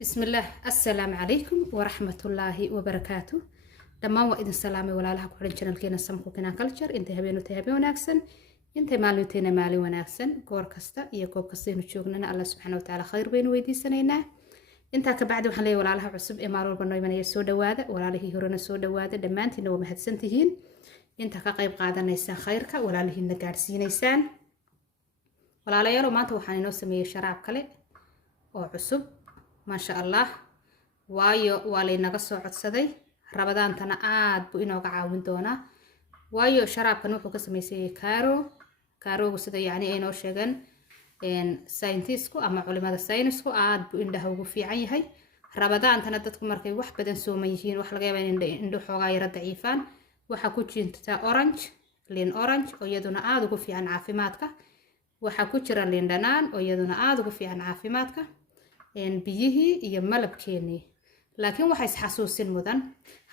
بسم الله السلام عليكم ورحمة الله وبركاته. دمان وإذن سلامي ولا لها كورن channel كينا سمكو كنا culture انت هبينو تهبي وناكسن انت مالو تينا مالي وناكسن كور كستا iyo koob kastaynu joognana Allah subhanahu wa ta'ala khayr baynu weydiisanaynaa inta ka bacdi waxaan leeyahay walaalaha cusub ee maalin walba noo imanaya soo dhawaada walaalihii horena soo dhawaada dhamaantiina waa mahadsantihiin inta ka qayb qaadanaysa khayrka walaalihiina gaarsiinaysaan walaalayaal maanta waxaan inoo sameeyay sharaab kale oo cusub ما شاء الله وايو والي نقصو عدسدي رمضان تنا عاد بو إنو قعاون دونا وايو شراب كنوحو كسميسي كارو وسدا يعني إنو شغن إن ساينتيسكو أما علماء الساينسكو عاد بو إنده في عيهي رمضان تنا دادكو مركي وح بدن سوميهين وح لغيبين إندو حوغايرة ضعيفان وحاكو جين تتا أورانج لين أورانج ويدونا عاد في عن عافيماتك وحاكو جرا لين دانان ويدونا عاد في عن عافيماتك biyihii iyo malabkeenii laakiin waxa is xasuusin mudan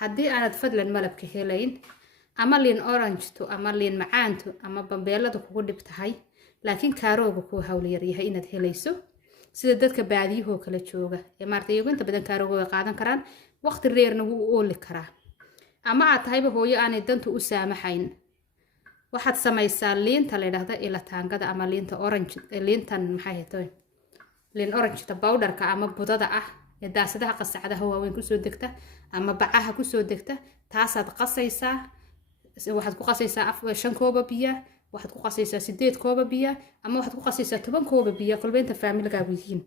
hadii aanad fadlan malabka helayn ama liin orange to ama liin macaanto ama bambeelada kugu dhibtahay laakiin kaarooga ku hawl yar yahay inaad helayso sida dadka baadiyahoo kala jooga ee maartay iyagu inta badan kaarooga way qaadan karaan waqti dheerna wuu ooli karaa ama aad tahayba hooyo aanay dantu u saamaxayn waxaad samaysaa liinta la yiraahdo ila taangada ama liinta orange liintan maxay tahay لين أورنج تباودر كأما بدأ داسدها قصعدها هو وين كسو دكتة أما بعها كسو دكتة تاسد قصيصة واحد قصيصة شن كوبا بيا واحد قصيصة سديد كوبا بيا أما واحد قصيصة تبان كوبا بيا كل بين تفاعل قابلين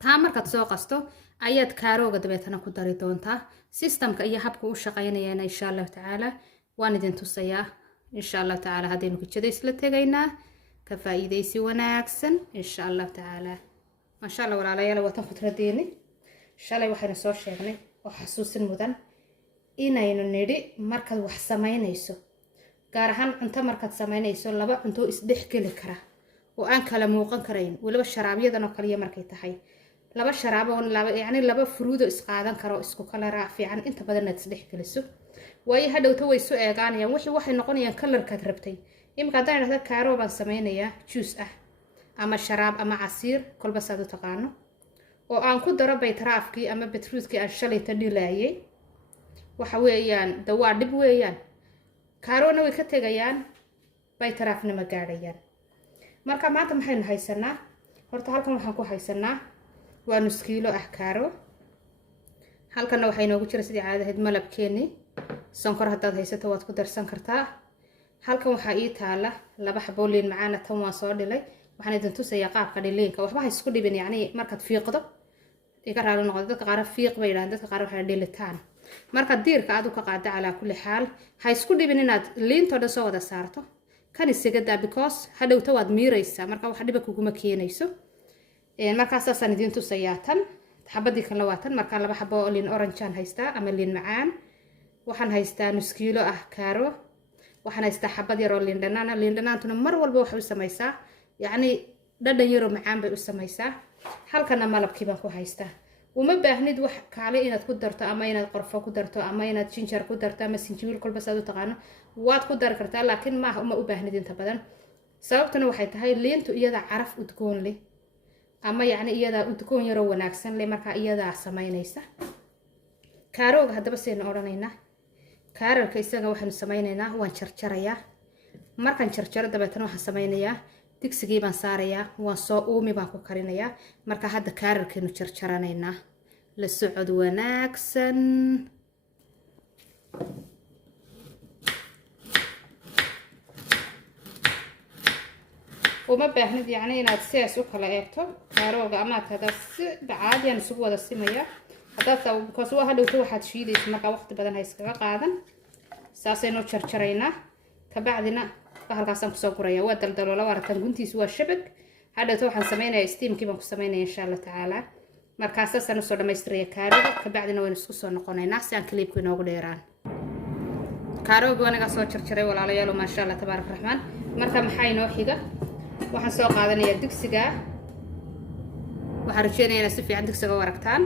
تامر كتسوق قصته أيات كارو قد بيتنا كداري دونتا سيستم كأي حبكو شقينا إن شاء الله تعالى واندين تصيا إن شاء الله تعالى هذين كتشدي سلتجينا كفايدة سوى أحسن إن شاء الله تعالى ما شاء الله ولا عليا وطن فترديني إن شاء الله وحنا صور شيخني وحسوس المدن إنا ينندي مركز وحسمين يسو قارهان أنت مركز سمين يسو لبا أنتو إسدح كل كره وأن كلامو قنكرين ولبا الشرابية ده نقلية مركز تحي لبا الشرابة يعني لبا فرود إسقاطا كرو إسكو كلا رافي عن أنت بدنا تسدح كل سو وأي هذا وتوي سو يعني وحي نقولي كلر كتربتي إمكان دايما هذا كارو بان سمينيا جوس أما شراب أما عصير كل بس هذا تقانو وأن كود ربي ترافكي أما بتروسكي الشلي تدلايي وحويان دواء دبويان كارو نوي كتجيان بيترافنا مجاريان مركا ما تمحين هايسنا هرت هالكم وحنكو هايسنا ونسكيلو كارو هالكنا وحين وجرى سدي عادة هاد ملب كيني سنكر هداد هايسته واتكو درسان كرتا halkan waxa ii taala laba xabo liin macaana tan waa soo dhilay waxaan idin tusayaa qaabka dhiliinka waxba ha isku dhibin yani markaad fiiqdo iga raali noqdo dadka qaar fiiq bay yiraahdaan dadka qaar waxa dhilitaan marka diirka aad u ka qaada ala kulli xaal ha isku dhibin inaad liintooda soo wada saarto kan isaga daa because hadhowta waad miiraysaa marka wax dhiba kuguma keenayso markaas aan idin tusayaa tan xabadii kan labaatan marka laba xabo liin orange aan haystaa ama liin macaan waxaan haystaa nus kiilo kaaro waxaan haystaa xabad yar oo liin dhanaantuna mar walba waxa u samaysaa yani dhadhan yar oo macaan bay u samaysaa halkana malabkii baan ku haystaa uma baahnid wax kaale inaad ku darto ama inaad qorfo ku darto ama inaad ginger ku darto ama sinjibiil kolba saad u taqaano waad ku dar kartaa laakiin ma uma u baahnid inta badan sababtuna waxay tahay liintu iyada caraf udgoon leh ama yani iyada udgoon yar oo wanaagsan leh marka iyada samaynaysa kaarooga hadaba seen oranaynaa kaaralka isaga waxaan samaynaynaa waan jarjarayaa markaan jarjaro dabeetana waxaan samaynayaa digsigii baan saarayaa waan soo uumi baan ku karinayaa marka hadda kaaralkeenu jarjaranaynaa la socod wanaagsan uma baahnid yani inaad sidaas u kala eegto kaarooga ama hada si caadiyan isugu wada simaya hadda because waa hadhowto waxaad shiidaysaa marka waqti badan hay iskaga qaadan saasaynu jarjaraynaa ka bacdina halkaasaan ku soo guraya waa daldaloolo wartan guntiisu waa shabag hadhowto waxaan samaynayaa steamkii baan ku samaynayaa insha Allah taala markaas saasaan soo dhameystiraya kaarooga ka bacdina waan isku soo noqonaynaa si aan clipku inoogu dheeraan kaarooga wanaga soo jarjaray walaalayaal ma sha Allah tabaarak raxmaan marka maxay inoo xiga waxaan soo qaadanayaa digsiga waxaan rajeynayaa si fiican digsiga u aragtaan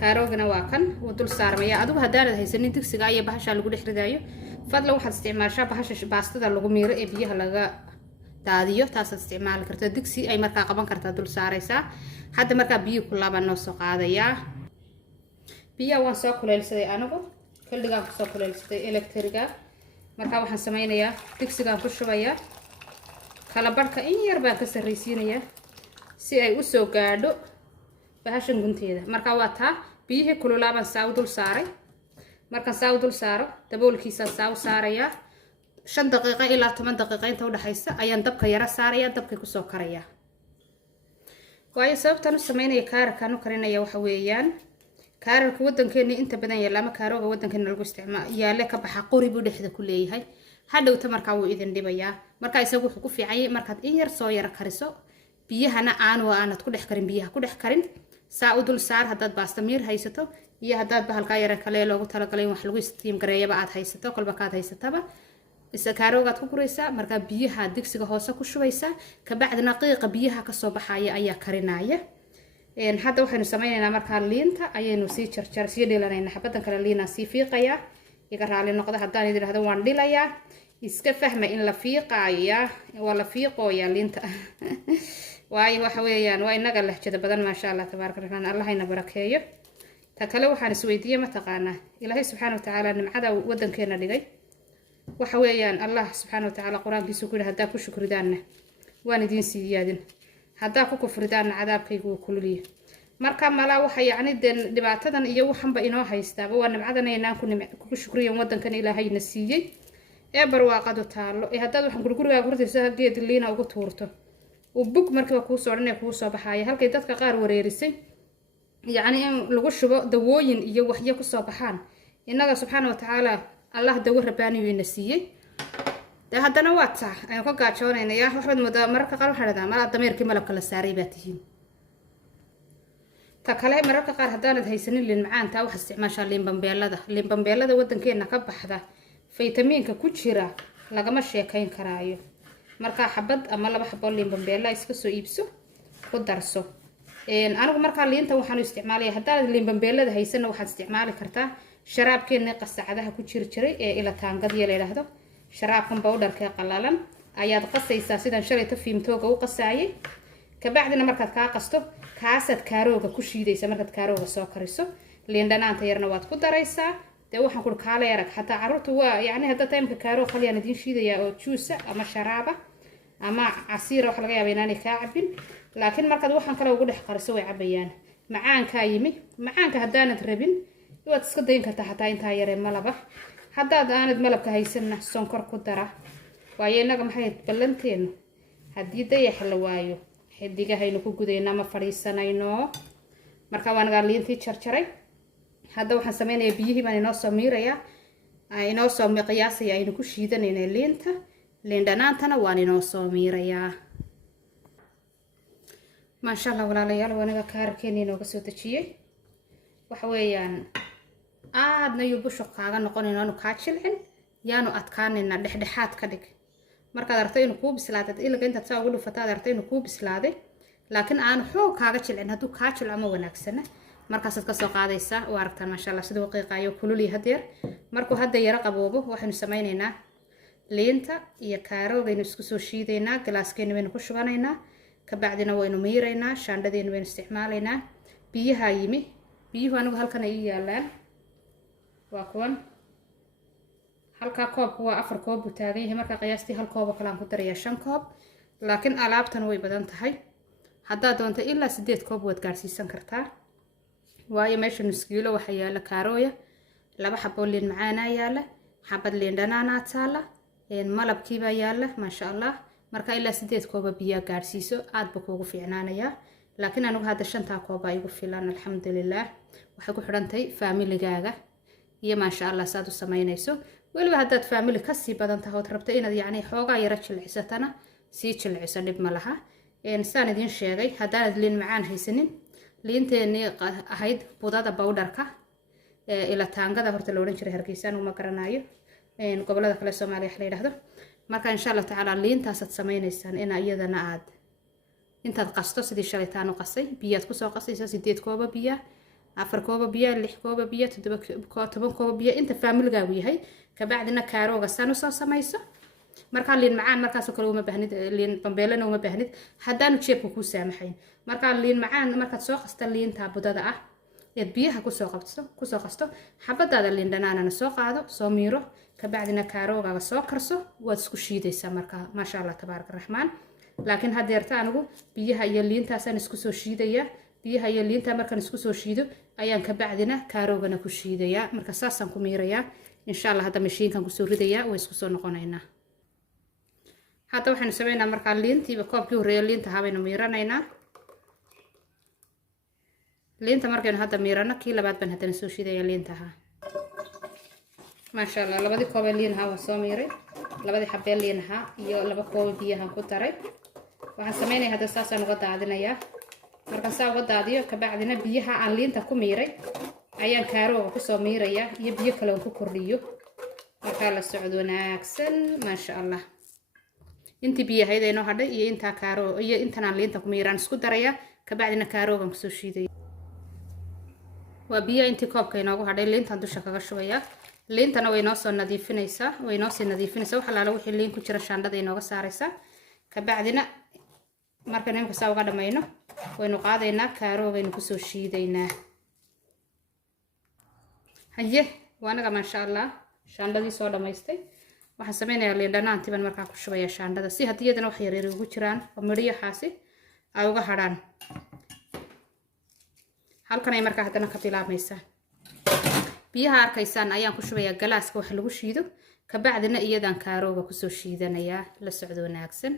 kaarogana waa kan wadul saarmaya adigu hadaanad haysanin digsiga ay bahasha lagu dhixridaayo fadlan waxaad isticmaashaa bahasha baastada lagu miiro ee biyaha laga daadiyo taasaad isticmaali kartaa digsi ay markaa qaban kartaa dul saaraysaa hadda markaa biyo ku laabaan noo soo qaadayaa biyaha waan soo kuleelsaday anigu kaldhigaan kusoo kuleelsaday electriga markaa waxaan sameynayaa digsigaan ku shubayaa kala barhka in yar baan ka sarraysiinayaa si ay usoo gaadho bahashan gunteeda markaa waa taa biyihii kululaabaan saa u dul saaray markaan saa u dul saaro daboolkiisaan saa u saarayaa 5 daqiiqo ilaa 10 daqiiqo inta u dhaxaysa ayaan dabka yara saarayaa dabkay kusoo karayaa waayo sababtaan u sameynaya kaararkaan u karinaya waxa weeyaan kaararka wadankeena inta badan yaala ama kaarooga wadankeena lagu isticmaalo yaale ka baxa qori buu dhexda ku leeyahay hadhowta markaa wuu idin dhibayaa markaa isagu wuxuu ku fiican yahay markaad in yar soo yara kariso biyahana aanad ku dhex karin biyaha ku dhex karin saa u dul saar haddaad baastamiir haysato iyo haddaad bahalkaa yara kale loogu talagalay wax lagu istiim gareeyaba aad haysato kolba kaad haysataba kaaroogaad ku guraysaa markaa biyaha digsiga hoose ku shubaysaa kabacdina qiiqa biyaha kasoo baxaya ayaa karinaya hadda waxaynu sameynaynaa markaa liinta ayaynu sii jarjar sii dhilanaynaa xabadan kale liinaa sii fiiqayaa iga raali noqda haddaan idin idhahdo waan dhilayaa iska fahma in la fiiqaaya waa la fiiqooyaa liinta waayo waxa weeyaan waa inaga lahjada badan maasha allah tabaaraka raxmaan allah ina barakeeyo ta kale waxaan isweydiiyey mataqaanaa ilaahay subxaana watacaala nimcada wadankeena dhigay waxa weeyaan allah subxaana watacaala qur-aankiisu ku yidhi haddaa ku shukridaanna waan idiin siiyaadin haddaa ku kufridaanna cadaabkaygu wuu kululiya marka malaa waxa yacni dee dhibaatadan iyo waxanba inoo haystaaba waa nimcadan aynaan ku shukriyan wadankan ilaahayna siiyey ee barwaaqadu taallo ee haddaad waxaan gurigurigaaga hortaysa geed liina ugu tuurto uu bug markiiba kuu soo dhan ee kuu soo baxaaya halkay dadka qaar wareerisay yacni in lagu shubo dawooyin iyo waxyo kusoo baxaan innaga subxaana watacaala allah dawo rabbaaniyu ina siiyey dee haddana waa taa ayaan ka gaajoonaynaya waxaad moodaa mararka qaar waxaa dhahdaa malaa dameerkii malabka la saaray baa tihiin ta kale mararka qaar haddaanad haysanin liin macaanta waxaad isticmaashaa liin bambeelada wadankeena ka baxda faytamiinka ku jira lagama sheekayn karaayo markaa xabad ama 2 xabo liin bambeela iska soo iibso ku darso anigu markaa liinta waxaan isticmaalaya haddaanad liin bambeelada haysana waxaad isticmaali kartaa sharaabkeena qasacadaha ku jiray ee ila taangadiya la yiraahdo sharaabkan bowdharka qalalan ayaad qasaysaa sidan shalayta fiimtooga u qasaayay kabacdina markaad ka qasto kaasad kaarooga ku shiidaysa markaad kaarooga soo kariso liin dhanaanta yarna waad ku daraysaa dee waxaan ku kaala yarag xataa carruurtu waa yacni hadda taymka kaaroo qaliyaan idiin shiidaya oo juusa ama sharaaba ama casiir wax laga yaabo inaanay kaa cabin laakiin markaad waxaan kale ugu dhex qariso way cabayaan macaankaa yimi macaanka haddaanad rabin waad iska dayn kartaa xataa intaa yaree malaba haddaad aanad malabka haysanna sonkor ku dara waayo innaga maxay ballanteenu haddii dayax la waayo xidigahaynu ku gudaynaa ma fadhiisanayno marka waan nagaa liintii jarjaray hadda waxaan sameynayaa biyihii baan inoo soo miirayaa inoo soo qiyaasaya aynu ku shiidanaynaa liinta liin dhanaantana waan inoo soo miirayaa maasha allah walaalayaal wanaga kaarkeena inooga soo dejiyey waxa weeyaan aadna yuu busho kaaga noqonayn aanu kaa jilcin yaanu adkaanayna dhexdhexaad ka dhig markaad aragto inuu kuu bislaaday ilaga intaad saa ugu dhufataad aragto inuu kuu bislaaday laakiin aanu xoog kaaga jilcin hadduu kaa jilco ma wanaagsana markaasaad kasoo qaadaysaa oo aragtaan maasha allah siduu qiiqaayo kululi hadeer markuu hadda yara qaboobo waxaynu sameynaynaa liinta iyo kaaroobaynu isku soo shiidaynaa galaaskeena baynu ku shubanaynaa kabacdina waynu miiraynaa shaandhadeena baynu isticmaalaynaa biyaha yimi biyuhu anigu halkan ay yaalaan waa kuwan halka koobku waa 4 koob buu taagan yahay marka qiyaastii 1 koob oo kale aan ku darayaa 5 koob laakiin alaabtan way badan tahay haddaad doonto ilaa 8 koob waad gaarsiisan kartaa waayo meesha nus kiilo waxa yaala kaarooya 2 xabo liin macaana yaala xabad liin dhanaana taala malabkiiba yaala maasha allah marka ilaa 8 koob biyo gaarsiiso aad buu kugu fiicnaanaya laakiin anigu hadda 5 koob ay igu filan alxamdulillah waxay ku xidhantay familygaaga iyo maasha allah saad u sameynayso waliba haddaad family ka sii badan tahay oo rabto inaad yacni xoogaa yara jilcisatana sii jilciso dhib ma laha saan idiin sheegay haddaanad liin macaan haysanin liinteennii ahayd budada bowdharka ila taangada horta la odhan jiray hargeysaan uma garanayo gobolada kale soomaaliya wax la yidhaahdo marka insha allah tacaala liintaasaad sameynaysaan ina iyadana aad intaad qasto sidii shalaytaan u qasay biyaad kusoo qasaysa 8 kooba biya 4 kooba biya 6 kooba biya 7 kooba biya inta familygaagu yahay kabacdina kaarooga san u soo samayso markaa liin macaan markaasoo kale uma baahnid liin bambeelana uma baahnid haddaanu jeebka kuu saamaxayn markaa liin macaan markaad soo qasta liinta budada ah eed biyaha kusoo qasto xabadaada liin dhanaanana soo qaado soo miiro kabacdina kaaroogaaga soo karso waad isku shiidaysaa markaa maasha allah tabaaraka raxmaan laakiin haddeerta anigu biyaha iyo liintaasaan isku soo shiidayaa biyaha iyo liinta markaan isku soo shiido ayaan kabacdina kaaroogana ku shiidayaa marka saasaan ku miirayaa insha allah hadda mashiinkan kusoo ridayaa way isku soo noqonaynaa hadda waxaynu sameynaa markaa liintiiba koobkii horreeya liinta habaynu miiranaynaa liinta markaynu hadda miirano kii labaad baan haddana soo shiidayaa liintaha maasha allah labadii koob ee liinaha waan soo miiray labadii xabee liinaha iyo laba koob biyahan ku daray waxaan sameynaya hadda saasaan uga daadinayaa markaan saa uga daadiyo kabacdina biyaha aan liinta ku miiray ayaan kaarooga kusoo miirayaa iyo biyo kale aan ku kordhiyo markaa la socdo wanaagsan maasha allah intii biyahayd ee noo hadhay iyo intaa kaaroo iyo intaan liinta ku miiraan isku darayaa kabacdina kaaroogan kusoo shiidaya waa biyo intii koobka inoogu hadhay liintan dusha kaga shubaya liintana way noo soo nadiifinaysaa wax alaala wixii liin ku jira shaandhada inooga saaraysaa kabacdina markaan imka saa uga dhamayno waynu qaadaynaa kaaroogaynu kusoo shiidaynaa haye waanaga maasha allah shaandhadii soo dhamaystay waxaan sameynayaa liin dhanaantiiban markaa ku shubaya shaandhada si haddii iyadana wax yaryar ugu jiraan oo midhiyaxaasi ay uga hadhaan halkan ay markaa haddana ka bilaabmaysaa biyaha arkaysaan ayaan ku shubayaa galaaska wax lagu shiido kabacdina iyadaan kaarooga kusoo shiidanayaa la socdo wanaagsan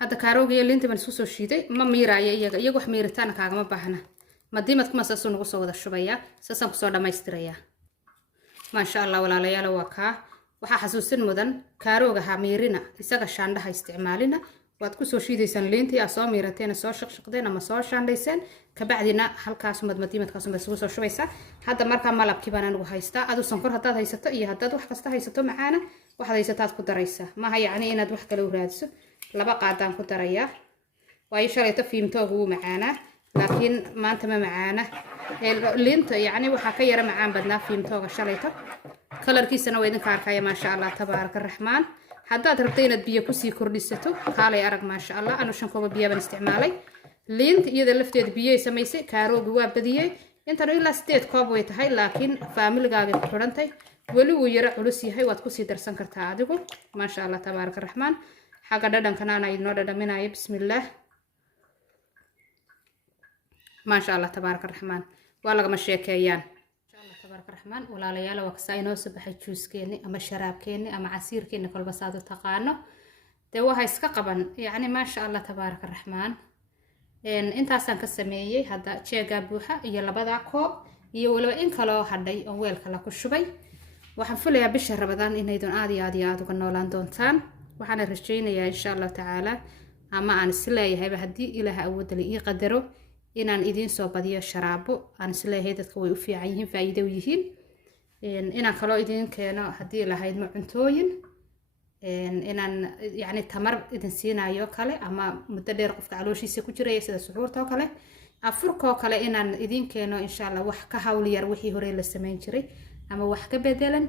hadda kaarooga iyo liinta baan isku soo shiiday ma miiraayo iyaga wax miiritaana kaagama baahna madiimad kuma saasuu nagu soo wada shubayaa saasaan kusoo dhammaystirayaa maasha allah walaalayaal waa kaa waxaa xasuusin mudan kaarooga ha miirina isaga shaandhaha isticmaalina waad kusoo shiidaysaan liintii aa soo miirateen soo shaqshaqdeen ama soo shaandhayseen kabacdina halkaas madiimadkaas baad isugu soo shubaysaa hadda markaa malabkii baan anigu haystaa adu sonkor haddaad haysato iyo haddaad wax kasta haysato macaana waxaad haysataad ku daraysaa maaha yacni inaad wax kale u raadiso laba qaadaan ku darayaa waayo shalayto fiimtooga wuu macaanaa laakiin maanta ma macaana liinta yacni waxaa ka yara macaan badnaa fiimtooga shalayto kalarkiisana waa idinka arkaya maasha allah tabaaraka raxmaan haddaad rabto inaad biyo kusii kordhisato kaalay arag maasha allah anu 5 koob biyo baan isticmaalay liinta iyada lafteeda biyo samaysay kaarooga waa badiyay intan ilaa 8 koob way tahay laakiin faamiligaaga ku xirantay wali uu yara culus yahay waad kusii darsan kartaa adigu maasha allah tabaaraka raxmaan xaga dhadhankana aan idin dhadhaminayo bismillaah maasha allah tabaaraka raxmaan waa laga ma sheekeeyaan tabaaraka raxmaan walaalayaal waa ka inoo soo baxay juuskeeni ama sharaabkeeni ama casiirkeeni kolba saad u taqaano de waxa iska qaban yacni maasha allah tabaaraka raxmaan intaasaan ka sameeyay hadda jeega buuxa iyo labada koob iyo waliba in kale oo hadhay oo weelka la ku shubay waxaan filayaa bisha Ramadaan inaydun aad iyo aad uga noolaan doontaan waxaan rajaynayaa insha Allah tacaala ama aan isleeyahay haddii Ilaaha awood leh ii qadaro inaan idin soo badiyo sharaabo aan isleeyahay dadka way u fiican yihiin faa'iido u yihiin inaan kaloo idin keeno haddii lahayd ma cuntooyin inaan yacni tamar idin siinayo kale ama muddo dheer qofka calooshiisa ku jiraya sida suxuurta oo kale afurkoo kale inaan idin keeno insha Allah wax ka hawl yar wixii hore la sameyn jiray ama wax ka bedelan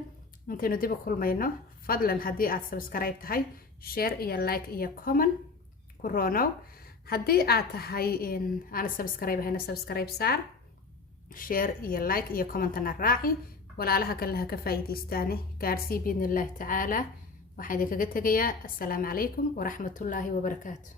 intaynu dib u kulmayno fadlan haddii aad subscribe tahay share iyo like iyo comment ku roonow haddii aad tahay aan subscribe hayna subscribe saar share iyo like iyo comment na raaci walaalaha kale ka faa'iideystaane gaarsii biidnillah tacaala waxaan idinkaga tegayaa assalaamu calaykum waraxmatullaahi wabarakaatuh